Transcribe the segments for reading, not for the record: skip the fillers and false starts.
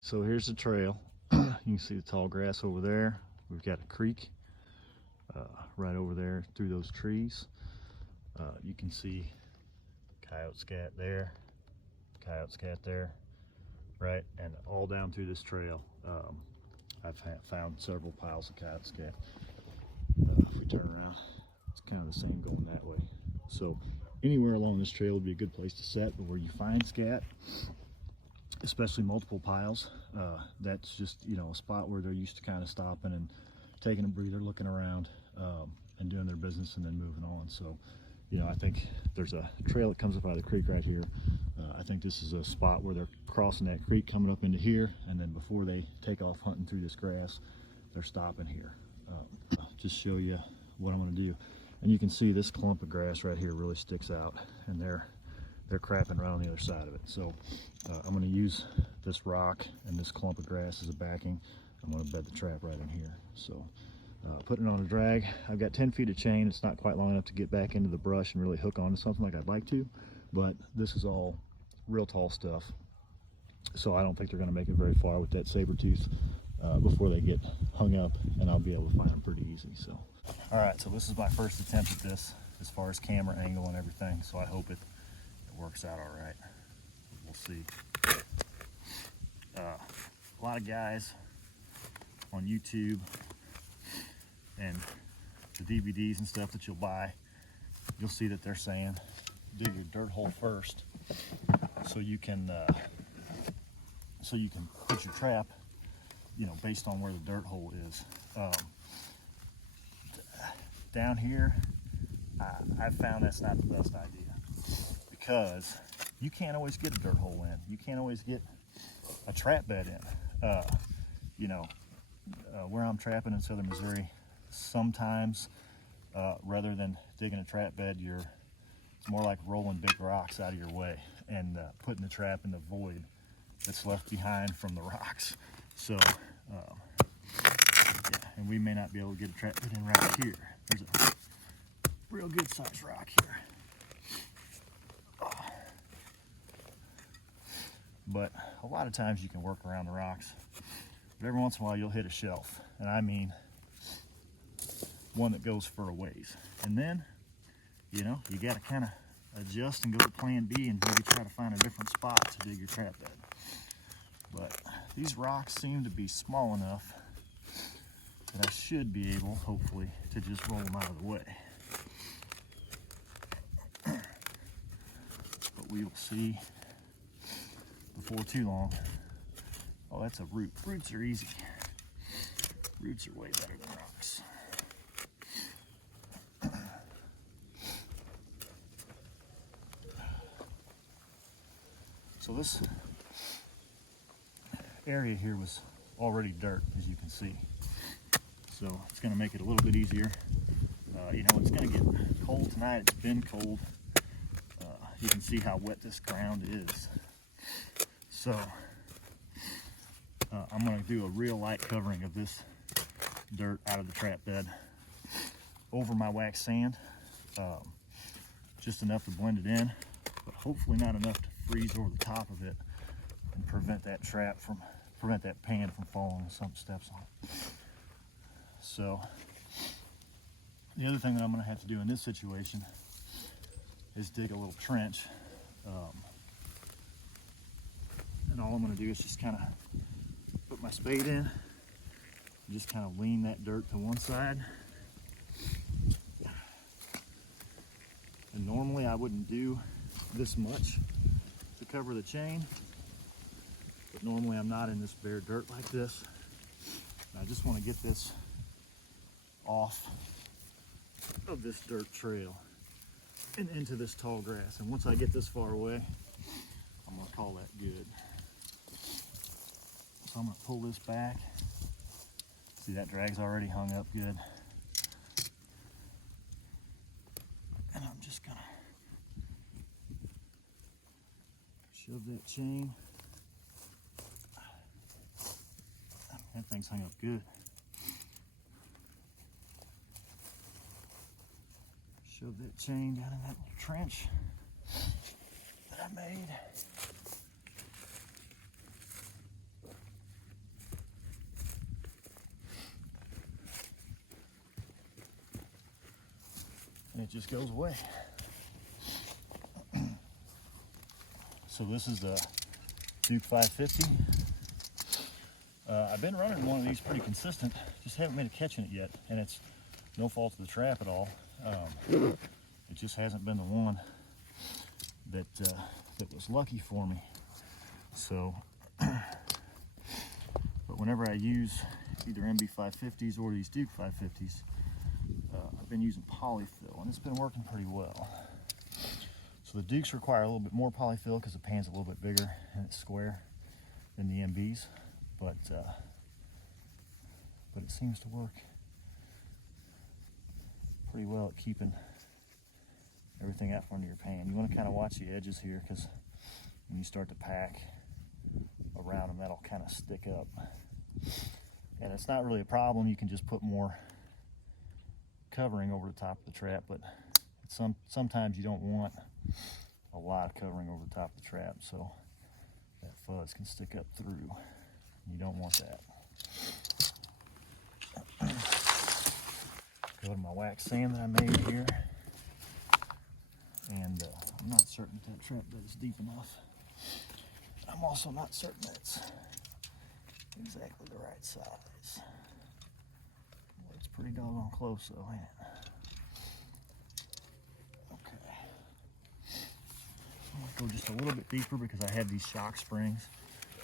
So here's the trail. You can see the tall grass over there. We've got a creek right over there through those trees. You can see coyote scat there, coyote scat there, right? And all down through this trail, I've found several piles of coyote scat. If we turn around, it's kind of the same going that way. So anywhere along this trail would be a good place to set, but where you find scat, especially multiple piles, that's just, you know, a spot where they're used to kind of stopping and taking a breather, looking around, and doing their business and then moving on. So, you know, I think there's a trail that comes up out of the creek right here. I think this is a spot where they're crossing that creek, coming up into here, and then before they take off hunting through this grass, they're stopping here. Just show you what I'm going to do. And you can see this clump of grass right here really sticks out, and they're crapping right on the other side of it. So I'm going to use this rock and this clump of grass as a backing. I'm going to bed the trap right in here. So putting it on a drag, I've got 10 feet of chain. It's not quite long enough to get back into the brush and really hook onto something like I'd like to, but this is all real tall stuff, so I don't think they're going to make it very far with that Sabertooth before they get hung up, and I'll be able to find them pretty easy. So all right, so this is my first attempt at this as far as camera angle and everything, so I hope it works out all right. We'll see. A lot of guys on YouTube and the DVDs and stuff that you'll buy, you'll see that they're saying dig your dirt hole first, so you can put your trap, you know, based on where the dirt hole is. Down here, I've found that's not the best idea, because you can't always get a dirt hole in. You can't always get a trap bed in. You know, where I'm trapping in southern Missouri, sometimes rather than digging a trap bed, it's more like rolling big rocks out of your way and putting the trap in the void that's left behind from the rocks. So, yeah, and we may not be able to get a trap bed in right here. There's a real good sized rock here. But a lot of times you can work around the rocks, but every once in a while you'll hit a shelf, and I mean one that goes for a ways. And then, you know, you got to kind of adjust and go to plan B and maybe try to find a different spot to dig your trap bed. But these rocks seem to be small enough that I should be able, hopefully, to just roll them out of the way. But we will see before too long. Oh, that's a root. Roots are easy. Roots are way better than rocks. So this area here was already dirt, as you can see. So it's going to make it a little bit easier. You know, it's going to get cold tonight. It's been cold. You can see how wet this ground is. So I'm going to do a real light covering of this dirt out of the trap bed over my wax sand, just enough to blend it in, but hopefully not enough to freeze over the top of it and prevent that pan from falling when something steps on it. So the other thing that I'm going to have to do in this situation is dig a little trench, and all I'm going to do is just kind of put my spade in and just kind of lean that dirt to one side. And normally I wouldn't do this much to cover the chain, but normally I'm not in this bare dirt like this. And I just want to get this off of this dirt trail and into this tall grass. And once I get this far away, I'm going to call that good. So I'm going to pull this back. See, that drag's already hung up good. And I'm just going to shove that chain. That thing's hung up good. Shove that chain down in that little trench that I made. and it just goes away. So this is the Duke 550. I've been running one of these pretty consistent, just haven't made a catch in it yet, and it's no fault of the trap at all. It just hasn't been the one that that was lucky for me. So, but whenever I use either MB 550s or these Duke 550s, I've been using polyfill, and it's been working pretty well. So the Dukes require a little bit more polyfill because the pan's a little bit bigger and it's square than the MBs, but it seems to work pretty well at keeping everything out from under your pan. You want to kind of watch the edges here, because when you start to pack around them, that'll kind of stick up. And it's not really a problem. You can just put more covering over the top of the trap, but sometimes you don't want a lot of covering over the top of the trap, so that fuzz can stick up through. You don't want that. Go to my wax sand that I made here, and I'm not certain that trap bed is deep enough. I'm also not certain that it's exactly the right size. Well, it's pretty doggone close though, ain't it? Okay. I'm gonna go just a little bit deeper because I have these shock springs.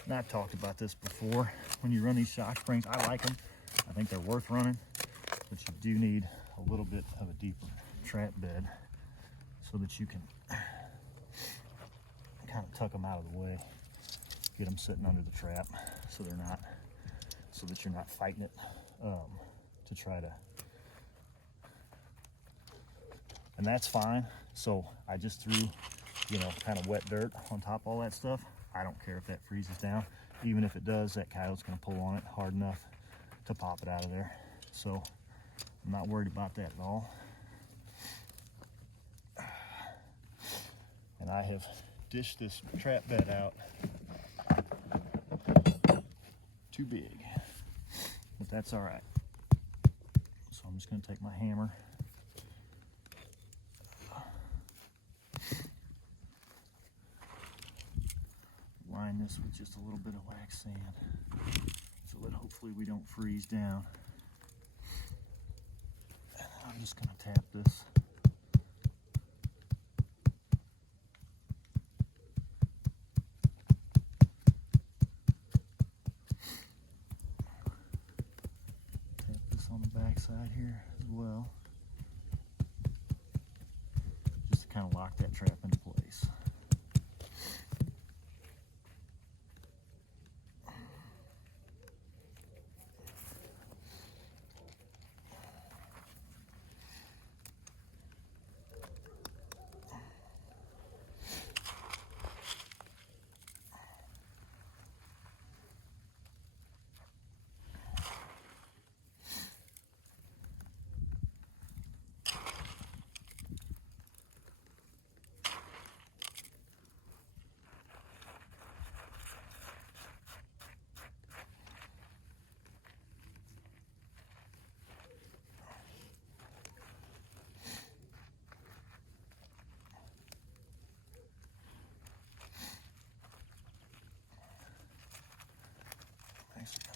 And I've talked about this before. When you run these shock springs, I like them. I think they're worth running, but you do need a little bit of a deeper trap bed so that you can kind of tuck them out of the way, get them sitting under the trap so that you're not fighting it to try to, and that's fine. So I just threw, kind of wet dirt on top of all that stuff. I don't care if that freezes down. Even if it does, that coyote's gonna pull on it hard enough to pop it out of there. So I'm not worried about that at all. And I have dished this trap bed out too big, but that's all right. So I'm just gonna take my hammer, line this with just a little bit of wax sand so that hopefully we don't freeze down. And I'm just gonna tap this. Tap this on the back side here as well, just to kind of lock that trap into place.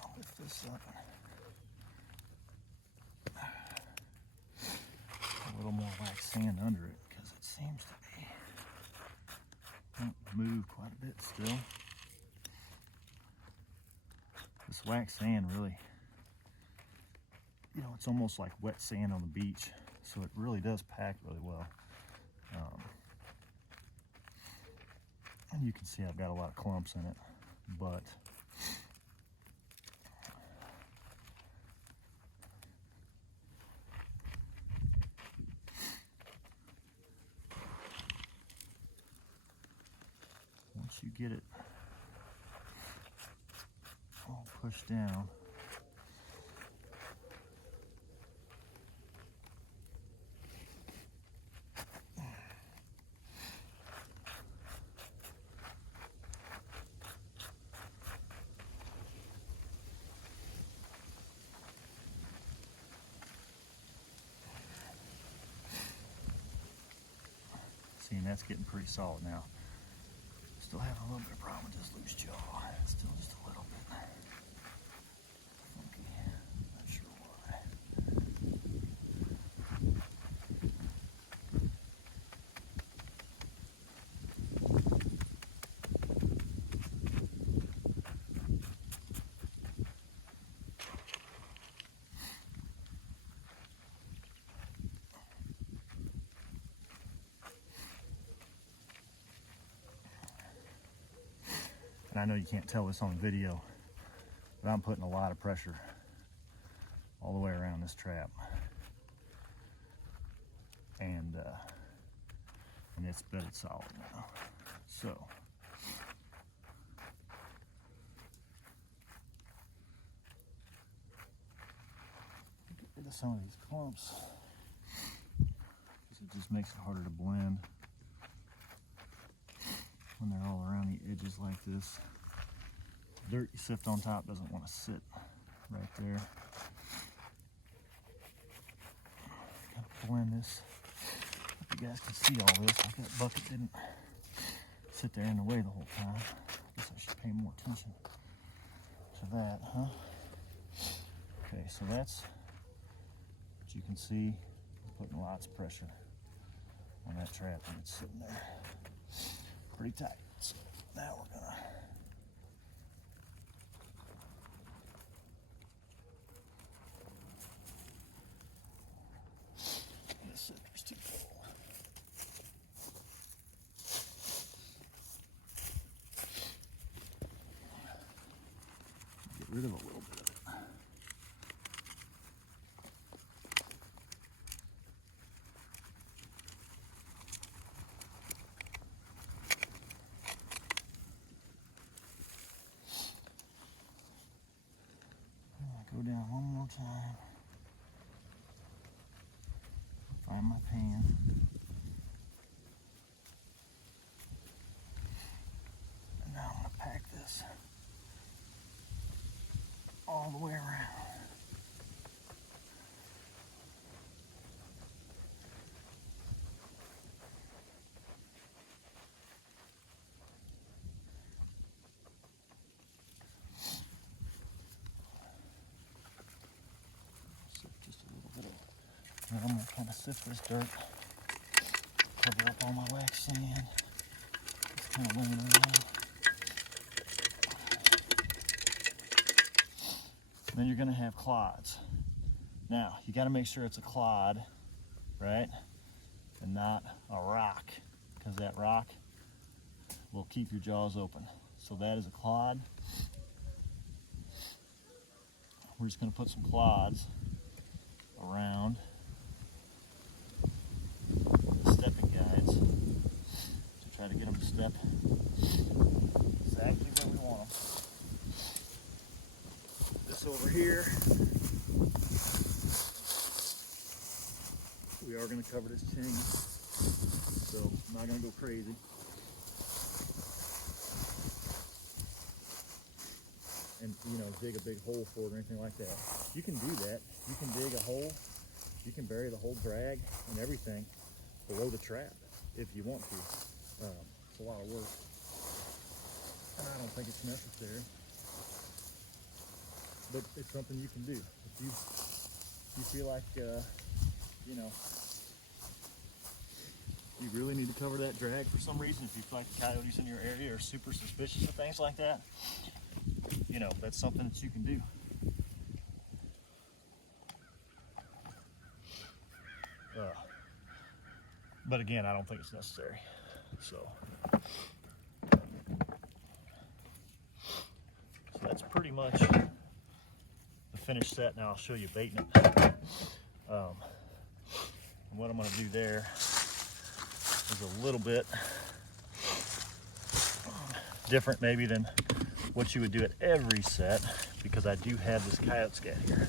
I'll lift this up. A little more wax sand under it because it seems to be move quite a bit still. This wax sand really, it's almost like wet sand on the beach, so it really does pack really well. And you can see I've got a lot of clumps in it, but once you get it all pushed down, See, and that's getting pretty solid now. Still having a little bit of problem with this loose jaw. Still just a little bit funky. Not sure why. And I know you can't tell this on video, but I'm putting a lot of pressure all the way around this trap. And it's bedded solid now. So get rid of some of these clumps, because it just makes it harder to blend when they're all around the edges like this. The dirt you sift on top doesn't want to sit right there. Gotta blend this. Hope you guys can see all this. Like that bucket didn't sit there in the way the whole time. I guess I should pay more attention to that, huh? Okay, so that's what you can see. I'm putting lots of pressure on that trap and it's sitting there pretty tight. So now we're gonna this sifter's too full. Get rid of a little bit of it. Go down one more time. Find my pan. And now I'm going to pack this all the way around. And I'm going to kind of sift this dirt, cover up all my wax sand, just kind of laying it around. Then you're going to have clods. Now, you got to make sure it's a clod, right, and not a rock, because that rock will keep your jaws open. So that is a clod. We're just going to put some clods around stepping guides to try to get them to step exactly where we want them. This over here, we are going to cover this chain, so I'm not going to go crazy. And dig a big hole for it or anything like that. You can do that. You can dig a hole. You can bury the whole drag and everything below the trap if you want to. It's a lot of work. I don't think it's necessary, but it's something you can do. If you feel like you really need to cover that drag for some reason, if you feel like the coyotes in your area are super suspicious of things like that, that's something that you can do. But again, I don't think it's necessary. So that's pretty much the finished set. Now I'll show you baiting it. And what I'm going to do there is a little bit different maybe than what you would do at every set, because I do have this coyote scat here.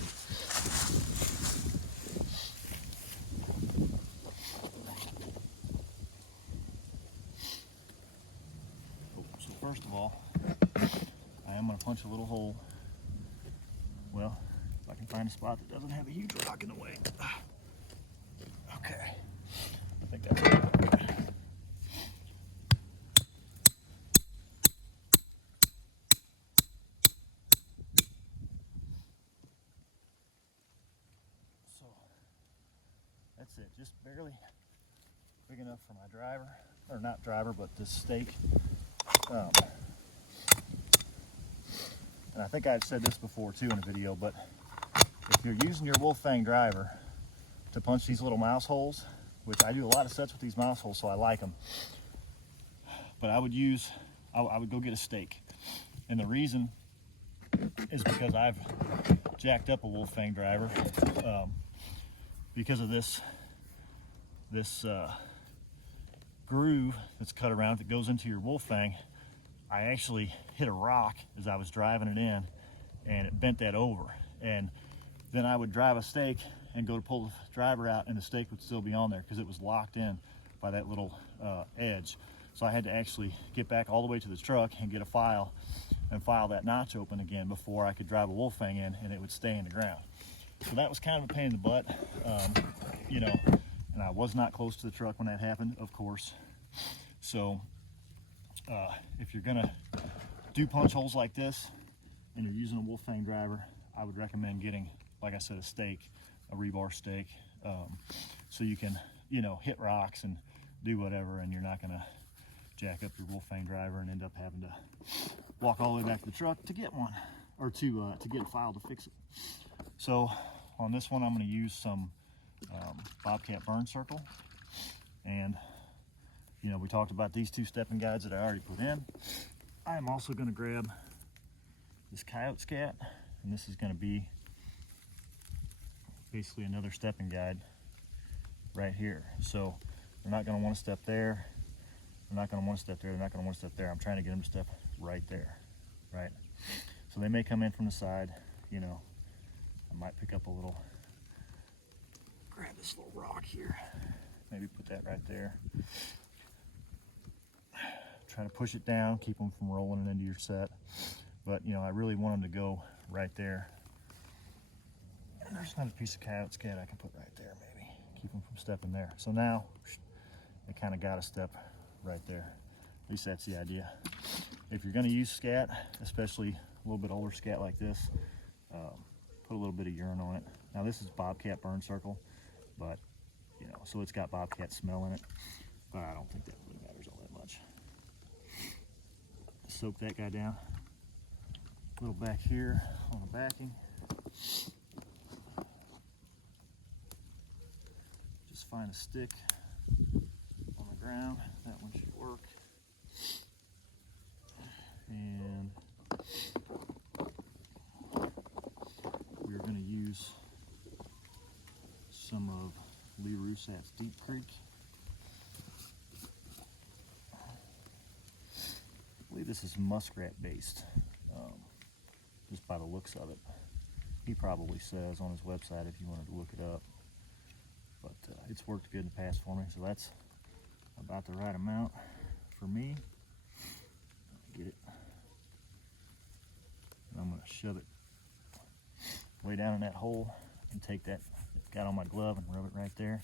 So first of all, I am going to punch a little hole. Well, if I can find a spot that doesn't have a huge rock in the way. Okay, I think that's good. That's it, just barely big enough for my driver, or not driver, but this stake. And I think I've said this before too in a video, but if you're using your wolf fang driver to punch these little mouse holes, which I do a lot of sets with these mouse holes, so I like them, but I would go get a stake. And the reason is because I've jacked up a wolf fang driver because of this groove that's cut around that goes into your wolf fang. I actually hit a rock as I was driving it in, and it bent that over. And then I would drive a stake and go to pull the driver out, and the stake would still be on there because it was locked in by that little edge. So I had to actually get back all the way to the truck and get a file and file that notch open again before I could drive a wolf fang in, and it would stay in the ground. So that was kind of a pain in the butt, you know, and I was not close to the truck when that happened, of course. So if you're gonna do punch holes like this and you're using a wolf fang driver, I would recommend getting, like I said, a stake, a rebar stake, so you can, you know, hit rocks and do whatever, and you're not gonna jack up your wolf fang driver and end up having to walk all the way back to the truck to get one, or to get a file to fix it. So on this one, I'm going to use some Bobcat burn circle, and you know, we talked about these two stepping guides that I already put in. I'm also going to grab this coyote scat, and this is going to be basically another stepping guide right here. So they're not going to want to step there, they're not going to want to step there, they're not going to want to step there. I'm trying to get them to step right there, right? So they may come in from the side, you know. I might pick up a little, grab this little rock here, maybe put that right there. Try to push it down, keep them from rolling it into your set. But you know, I really want them to go right there. And there's another piece of coyote scat I can put right there, maybe. Keep them from stepping there. So now, they kind of got to step right there. At least that's the idea. If you're going to use scat, especially a little bit older scat like this, put a little bit of urine on it. Now this is Bobcat burn circle, but you know, so it's got Bobcat smell in it, but I don't think that really matters all that much. Soak that guy down. A little back here on the backing. Just find a stick on the ground. That one should work. And we're going to use some of Lee Rusat's Deep Creek. I believe this is muskrat based, just by the looks of it. He probably says on his website if you wanted to look it up. But it's worked good in the past for me, so that's about the right amount for me. Get it. And I'm going to shove it way down in that hole and take that got on my glove and rub it right there,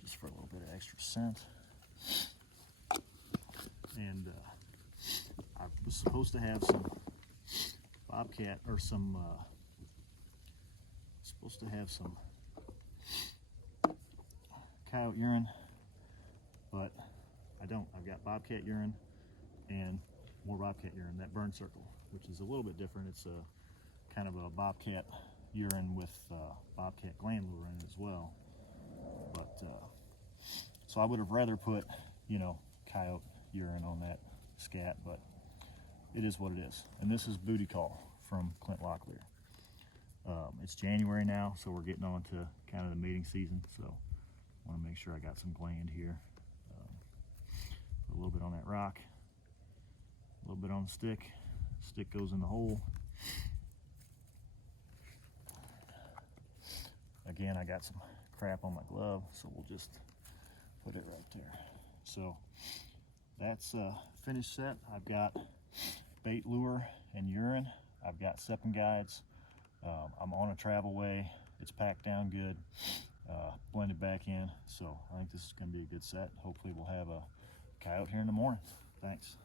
just for a little bit of extra scent. And I was supposed to have some Bobcat, or some coyote urine, but I don't. I've got Bobcat urine and more Bobcat urine, that burn circle, which is a little bit different. It's a kind of a Bobcat urine with Bobcat gland lure in it as well. But so I would have rather put, you know, coyote urine on that scat, but it is what it is. And this is Booty Call from Clint Locklear. It's January now, so we're getting on to kind of the mating season, so I want to make sure I got some gland here. Put a little bit on that rock, a little bit on the stick. Stick goes in the hole. Again, I got some crap on my glove, so we'll just put it right there. So that's a finished set. I've got bait lure and urine. I've got stepping guides. I'm on a travel way. It's packed down good, blended back in. So I think this is going to be a good set. Hopefully we'll have a coyote here in the morning. Thanks.